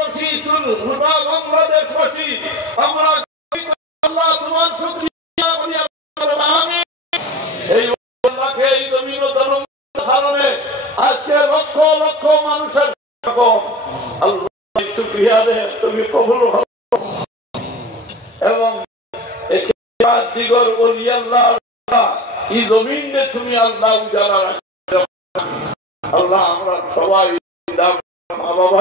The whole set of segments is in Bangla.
গোটা বাংলাদেশবাসী আমরা আল্লাহ তোমার শুকরিয়া করি আমিন। এই আল্লাহকে এই জমিন ও জনগণের কারণে আজকে লক্ষ লক্ষ মানুষের আল্লাহ শুকরিয়া দেয় তুমি কবুল করো এবং দিগর ওলি আল্লাহ এই জমিনে তুমি আল্লাহ উজালা রাখো আল্লাহ আমরা সবাই মা বাবা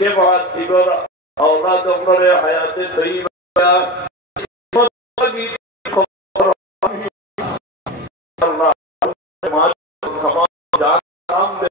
के बाद इधर औलाद उम्र हयात तय्यबा अल्लाह माल तमाम जान नाम दे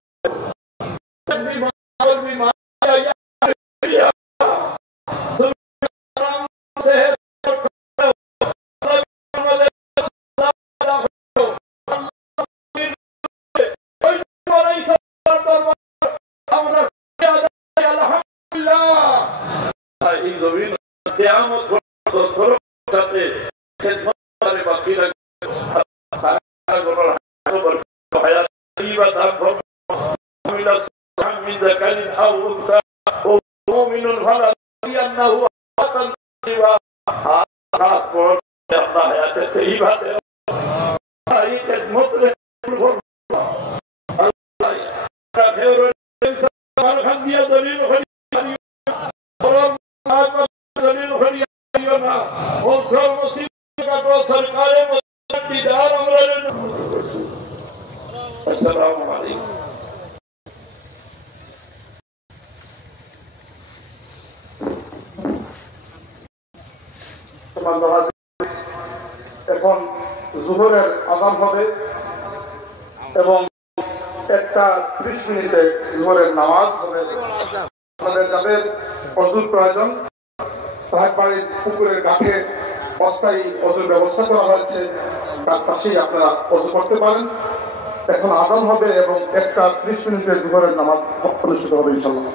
এখন জোহরের আযান হবে এবং 1:30 মিনিটে জোহরের নামাজ হবে। আপনাদের যাদের অজুর প্রয়োজন সাহেব বাড়ির পুকুরের কাছে অস্থায়ী অজুর ব্যবস্থা করা হয়েছে, তার পাশেই আপনারা অজু করতে পারেন। এখন আযান হবে এবং 1:30 মিনিটে জোহরের নামাজ অনুষ্ঠিত হবে ইনশাআল্লাহ।